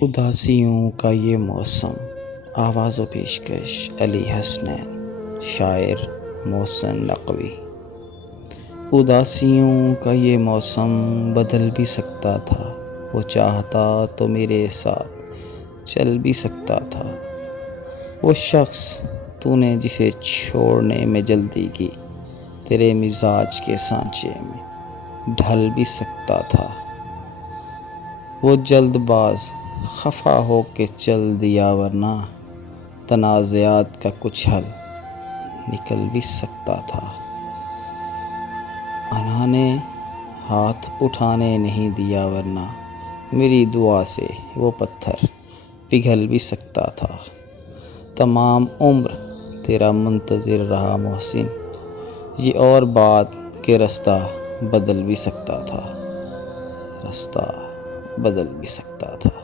اداسیوں کا یہ موسم، آواز و پیشکش علی حسنین، شاعر محسن نقوی۔ اداسیوں کا یہ موسم بدل بھی سکتا تھا، وہ چاہتا تو میرے ساتھ چل بھی سکتا تھا۔ وہ شخص تو نے جسے چھوڑنے میں جلدی کی، تیرے مزاج کے سانچے میں ڈھل بھی سکتا تھا۔ وہ جلد باز خفا ہو کے چل دیا، ورنہ تنازعات کا کچھ حل نکل بھی سکتا تھا۔ انہوں نے ہاتھ اٹھانے نہیں دیا، ورنہ میری دعا سے وہ پتھر پگھل بھی سکتا تھا۔ تمام عمر تیرا منتظر رہا محسن، یہ اور بات کہ راستہ بدل بھی سکتا تھا، راستہ بدل بھی سکتا تھا۔